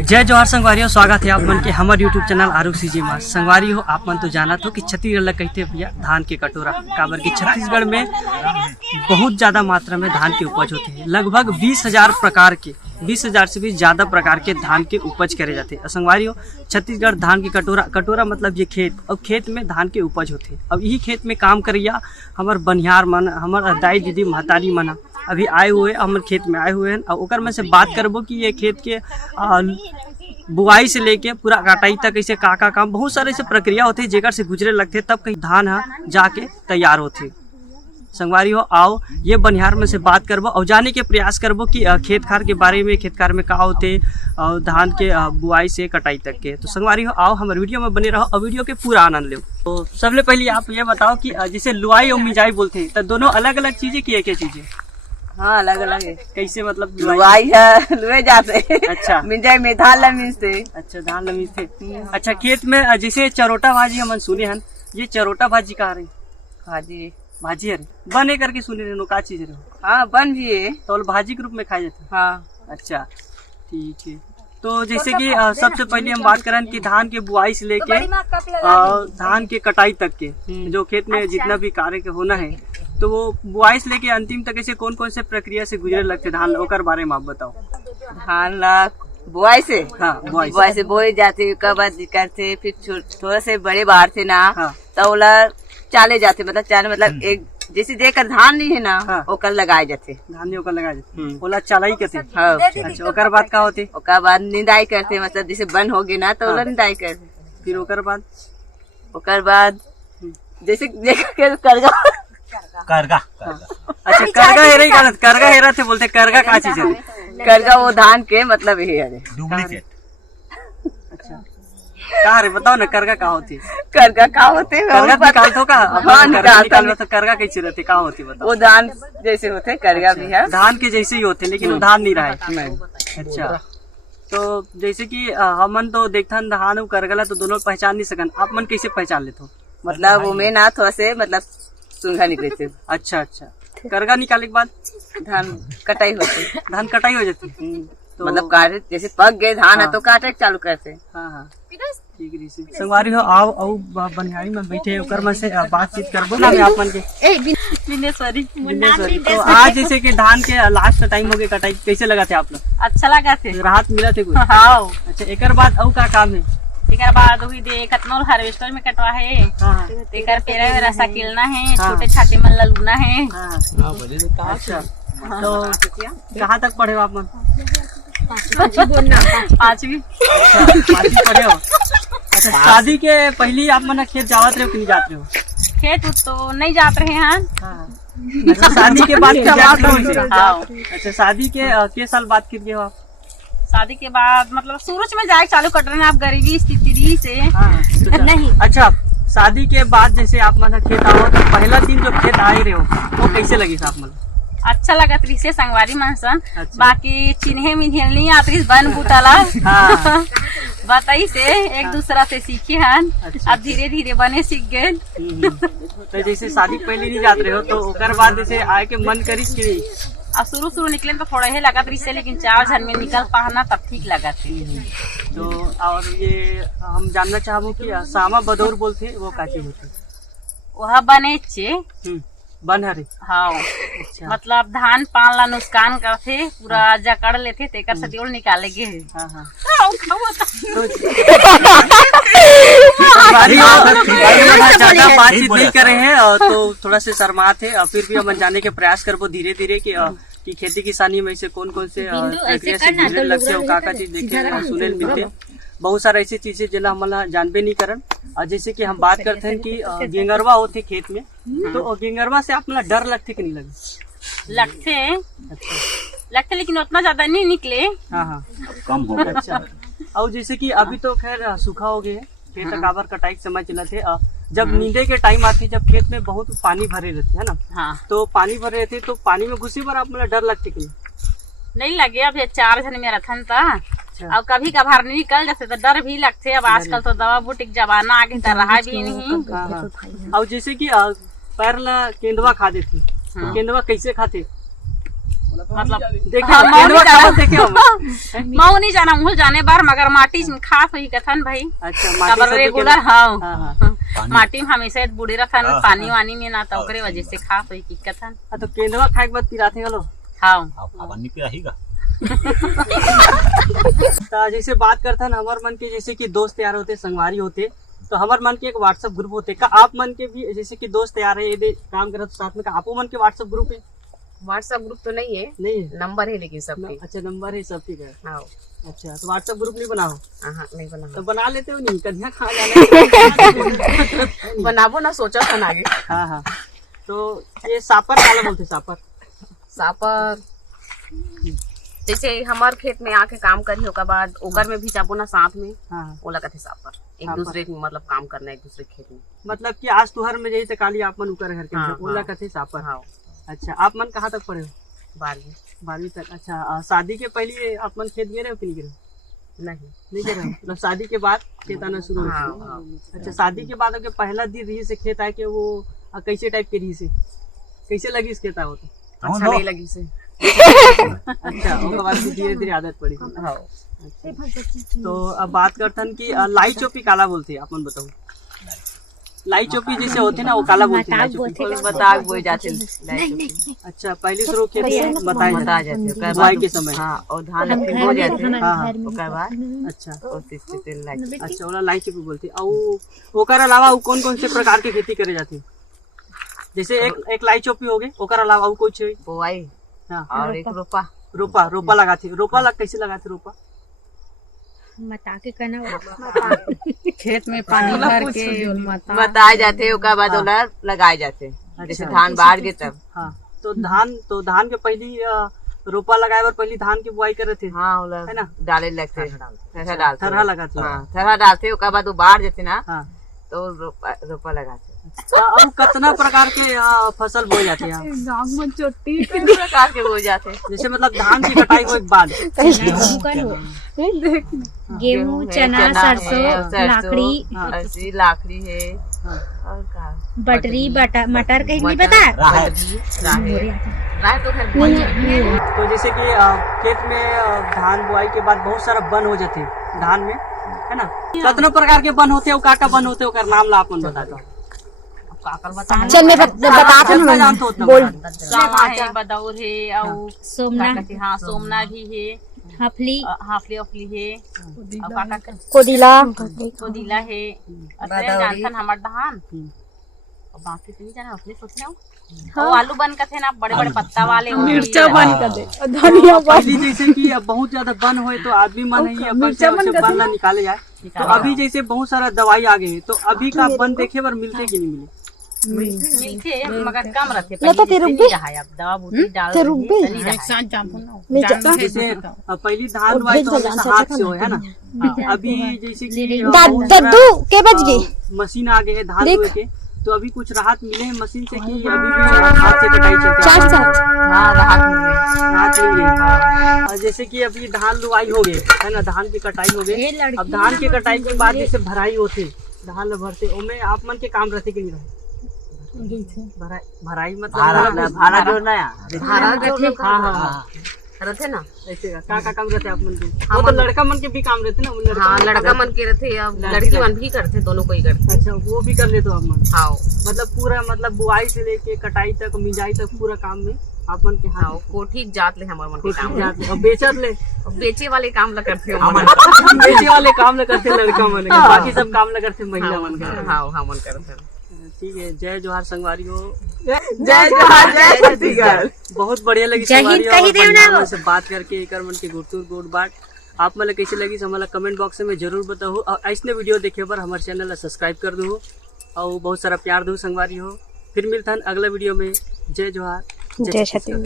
जय जोहार संगवारी हो, स्वागत है आप मन के हमारे यूट्यूब चैनल आरुख सीजी मास। संगवारी हो, आप मन तो जाना तो कि छत्तीसगढ़ ला कहते भैया धान के कटोरा, काबर की छत्तीसगढ़ में बहुत ज़्यादा मात्रा में धान की उपज होती है। लगभग 20,000 प्रकार के 20,000 से भी ज़्यादा प्रकार के धान के उपज करे जाते हैं। संगवारी हो, छत्तीसगढ़ धान की कटोरा मतलब ये खेत, और खेत में धान के उपज होते हैं। अब यही खेत में काम करिया हमार बनिहार मन, हमार दाई दीदी महतारी मन अभी आए हुए हमारे खेत में आए हुए हैं। और ओकर में से बात करबो कि ये खेत के बुआई से लेके पूरा कटाई तक ऐसे का काम बहुत सारे ऐसे प्रक्रिया होते हैं जेकर से गुजरे लगते तब कहीं धान जाके तैयार होते। संगवारी हो, आओ ये बनिहार में से बात करबो और जाने के प्रयास करबो कि खेत खार के बारे में, खेत खार में का होते और धान के बुआई से कटाई तक के। तो संगवारी हो, आओ हमारे वीडियो में बने रहो और वीडियो के पूरा आनंद लो। तो सबसे पहले आप ये बताओ कि जैसे लुआई और मिजाई बोलते हैं तो दोनों अलग अलग चीजें की एक चीजें? हाँ, अलग अलग है। कैसे मतलब? लुआई है लुए जाते। अच्छा, मिंजाई में धान लमीजते। अच्छा, धान लमीजते। अच्छा, खेत में जैसे चरोटा भाजी हम सुने हैं, ये चरोटा भाजी कहाँ रही? भाजी है बने करके सुने रहे, का चीज रहे? हाँ, बन भी है तो भाजी के रूप में खाए जाते? हाँ। अच्छा, ठीक है। तो जैसे कि सबसे पहले हम बात करें कि धान के बुआई से लेके धान के कटाई तक के जो खेत में जितना भी कार्य के होना है, तो वो बुआई से लेके अंतिम तक ऐसे कौन कौन से प्रक्रिया से गुजरे लगते धान, ओकर बारे में आप बताओ। धान ला बुआई से, हाँ, बुआई से बोए जाते, करते, फिर थोड़ा से बड़े बाहर थे ना, हाँ, तो ओला चाले जाते, मतलब एक जैसे देकर धान नहीं है ना, हाँ, ओकर लगाए जाते, धान ओकर लगाए जाते, ओला चलाई करते। हाँ। अच्छा, ओकर बाद का होते? ओकर बाद निंदाई करते, मतलब जैसे बन हो गए ना तो ओला निंदाई करते। फिर ओकर बाद जैसे करगा। अच्छा, करगा हेरा ही गलत, करगा हेरा थे बोलते, करगा का चीज है? करगा वो धान के मतलब ये है डुप्लीकेट। अच्छा, कहाँ रे बताओ ना, करगा का होती? करगा का होते? करगा निकालते का? हाँ, निकाल तो करगा कैसे रहते, का होती बताओ? वो धान जैसे होते, करगा भी है धान के जैसे ही होते, लेकिन वो धान नहीं रहा है। अच्छा, तो जैसे कि हमन तो देखथन धान और करगला तो दोनों पहचान नहीं सकन, आप मन कैसे पहचान लेते हो? मतलब वो में ना थोड़ा से मतलब सुंघा निकले थे। अच्छा, करगा निकालने के बाद धान कटाई होती, धान कटाई हो जाती, तो मतलब काटे जैसे पक गए धान है तो काटे चालू करते। हाँ, ठीक है। संगवारी हो, आओ और बनिहारी में बैठे ओकर में से बातचीत करबो ना मैं आप मन के। बिनेश्वरी। तो आज जैसे कि धान के लास्ट टाइम हो गए कटाई, कैसे लगा थे आप लोग? अच्छा लगा थे, राहत मिला थे कुछ? हाँ। अच्छा, एकर बाद और का काम है? एकर बाद वही दे कतनोल हार्वेस्टर में कटवा है, हाँ, एकर पेरा में रसा किलना है, हाँ, छोटे छाटे मन ललूना है। हाँ। अच्छा, तो कहाँ तक पढ़े हो आप मन? पांचवी पढ़े हो? अच्छा, शादी के पहले आप मन खेत जावत रहे हो कि नहीं जाते हो? खेत तो नहीं जात रहे हैं। अच्छा, शादी के बाद अच्छा, शादी के साल बाद कितने हो आप? शादी के बाद मतलब सूरज में जाए चालू कट रहे हैं आप, गरीबी स्थिति से। हाँ, तो नहीं। अच्छा, शादी के बाद जैसे आप मन खेत आओ तो पहला दिन जो खेत आए रहे हो वो कैसे लगी आप मन? अच्छा लगा से संगवारी मानसन। अच्छा। बाकी चिन्हे मिन्हे नहीं आती बन बुतला। हाँ। बताई से एक दूसरा से सीखे हन। अच्छा। अब धीरे धीरे बने सीख गए। तो जैसे शादी पहले नहीं जाते रहे हो तो ओकर बाद जैसे आए के मन करिस कि नहीं? अब शुरू निकले तो थोड़ा ही लगा से, लेकिन 4 जन में निकल पाना तब ठीक लगा थे। तो और ये हम जानना चाहबो कि सामा बदौर बोलते वो का चीज होती? वह बने चे बन हरे। हाँ। अच्छा। मतलब धान पान ला नुकसान करते, पूरा जकड़ लेते, तेकर सतियोल निकालेगे। हाँ, हाँ। ज्यादा बातचीत नहीं करे हैं तो थोड़ा से शर्माते हैं, फिर भी हम जाने के प्रयास करबो धीरे धीरे कि खेती किसानी में से कौन कौन से प्रक्रिया से गुजरे लगते और का चीज देखे सुने मिलते। बहुत सारा ऐसी चीजें जिला हम जानबे नहीं करन। और जैसे कि हम बात करते हैं कि गेंगरवा होते खेत में, तो गेंगरवा से आप डर लगते कि नहीं लगे? लगते। अच्छा। लगते लेकिन उतना ज्यादा नहीं निकले। हाँ, हाँ, कम हो गया। अच्छा, और जैसे कि अभी तो खैर सूखा हो गए खेत, काबर कटाई के समय चला थे, जब नींदे के टाइम आती जब खेत में बहुत पानी भरे रहते है ना, हाँ, तो पानी भरे रहते तो पानी में घुसे पर आप डर लगते कि नहीं लगे? अब ये 4 जन में रथन था। अब कभी कभार नहीं निकल जाते तो डर भी लगते। अब आजकल तो दवा बूटी जमाना आगे तो रहा भी नहीं। और जैसे कि पैर ला केंदवा खा देती, केंदवा कैसे खाते? मतलब देखे हाँ, हो, मऊ केंद्रवा नहीं काबर देखे हो? जाना मऊ नहीं जाना मुझे जाने बार मगर माटी में खास हुई कथन भाई अच्छा काबर से रेगुलर हाँ, हाँ हाँ। माटी में हमेशा बूढ़े रखन पानी वानी में ना तो ओकरे वजह से खास हुई की कथन तो केंद्रवा खाए के बाद पिराथे गलो हाँ तो जैसे बात करता है हमार मन के जैसे कि दोस्त यार होते संगवारी होते तो हमार मन के एक व्हाट्सएप ग्रुप होते का आप मन के भी जैसे कि दोस्त यार है यदि काम करत साथ में का आपो मन के व्हाट्सएप ग्रुप है व्हाट्सएप ग्रुप तो नहीं है, नहीं है? नंबर है लेकिन सबके। अच्छा नंबर है सबके का। हाँ अच्छा तो व्हाट्सएप ग्रुप नहीं बनाओ हाँ नहीं बना तो बना लेते हो नहीं कन्या कहाँ जाना बनाबो ना सोचा था आगे। हाँ हाँ तो ये सापर काला बोलते सापर सापर जैसे हमार खेत में आके काम करी ओकर बाद ओकर में भी जाबो ना साथ में हाँ ओला कथे सापर एक सापर। दूसरे के मतलब काम करना एक दूसरे खेत में। मतलब कि आज तुहर में जैसे काली आप मन उकर घर के हाँ, ओला हाँ। कथे सापर। हाँ अच्छा आप मन कहाँ तक पढ़े हो 12वीं 12वीं तक। अच्छा शादी के पहले आप मन खेत गए रहे हो कि नहीं गए रहे नहीं। नहीं गए रहे हो? मतलब शादी के बाद खेत आना शुरू हाँ, हो हाँ। अच्छा शादी के बाद आपके पहला दिन रही से खेत आए के वो कैसे टाइप के रही से कैसे लगी इस खेत आओ तो अच्छा नहीं लगी से। अच्छा उसके बाद धीरे धीरे आदत पड़ी। हाँ तो अब बात करतन कि लाई चोपी काला बोलते हैं अपन बताओ। लाई चोपी जैसे होते ना वो काला बोलते हैं लाई चोपी। बता बोए जाते अच्छा पहले शुरू खेत में बता बताए जाते बुआई के समय। हाँ और धान लक्ष्मी हो जाते हाँ हाँ ओकर बाद अच्छा और तीसरे तेल लागे। अच्छा ओला लाई चोपी बोलते हैं। और ओकर अलावा कौन कौन से प्रकार की खेती करे जाती है जैसे एक लाई चोपी हो गए ओकर अलावा और कुछ बोआई हाँ और एक रोपा रोपा लगाते रोपा कैसे लगाते रोपा मता के कहना खेत में पानी भर के बताए जाते ओकर बाद ओला लगाए जाते जैसे धान बाढ़ गए तब। हाँ तो धान के पहली रोपा लगाए बार पहली धान की बुआई करे थे। हाँ ओला है ना डाले लगते थरहा डालते थरहा लगाते हाँ थरहा डालते ओकर बाद वो बाढ़ जाते ना हाँ तो रोपा लगाते। अब कितना प्रकार के फसल बोए जाते हैं कितने प्रकार के हो जाते जैसे मतलब धान की कटाई हो एक बाद गेहूँ चना सरसों लाखड़ी ऐसी लाखड़ी है और का बटरी मटर कहीं नहीं पता राय तो खैर बोल जाते। तो जैसे कि खेत में धान बुआई के बाद बहुत सारा वन हो जाते हैं धान में है ना कितने प्रकार के वन होते हैं काका वन होते हैं नाम ला अपन बता दो चल मैं बता जानते हो उतना सामा है बदौर है और सोमना हाँ सोमना भी है हफली हाफली उफली है और काका कोदिला कोदिला है जानथन हमर धान और बाकी तो नहीं जाना अपने सोचना और आलू बन का थे ना बड़े बड़े पत्ता वाले मिर्चा बन कर दे और धनिया पहले जैसे कि अब बहुत ज्यादा वन हो तो आदमी मन है अपन से वन ला निकाले जाए तो अभी जैसे बहुत सारा दवाई आ गए हैं तो अभी का वन देखे पर मिलते कि नहीं मिले मिलते मगर कम रहते अब दवा बूटी डाल जैसे पहली धान बुआई तो हमेशा हाथ से हो है ना अभी जैसे कि दद्दू के बज गई मशीन आ गए है धान धोए के तो अभी कुछ राहत मिले है मशीन से कि अभी भी हाथ से कटाई चलती है हाँ राहत मिल गई। राहत मिल गई। और जैसे कि अभी धान लुआई हो गए है ना धान की कटाई हो गई अब धान की कटाई के बाद जैसे भराई होते धान ल भरते उनमें आप मन के काम रहते कि नहीं रहे भराई मतलब भाड़ा जो नया भाड़ा जो हाँ हाँ रहते ना ऐसे का काम रहते आप मन के वो तो लड़का मन के भी काम रहते ना हाँ लड़का मन के रहते अब लड़की मन भी करते दोनों को ही करते। अच्छा वो भी कर लेते हो आप मन हाँ मतलब पूरा मतलब बुआई से लेके कटाई तक मिजाई तक पूरा काम में आप मन के हाँ कोठी जात ले हमारे मन के काम और बेचत ले अब बेचे वाले काम ला करते बेचे वाले काम न करते लड़का मन के बाकी सब काम न करते महिला मन के। हाँ हाँ मन करते। ठीक है जय जोहार संगवारी हो जय जोहार जय छत्तीसगढ़। बहुत बढ़िया लगी जय हिंद संगवारी कही देव ना और से बात करके एकर मन के गुटुर गोट बाट आप मतलब कैसे लगी हमारा कमेंट बॉक्स में जरूर बताओ और ऐसने वीडियो देखे पर हमारे चैनल ला सब्सक्राइब कर दो और बहुत सारा प्यार दो संगवारी हो फिर मिलता है अगला वीडियो में। जय जोहार जय छत्तीसगढ़।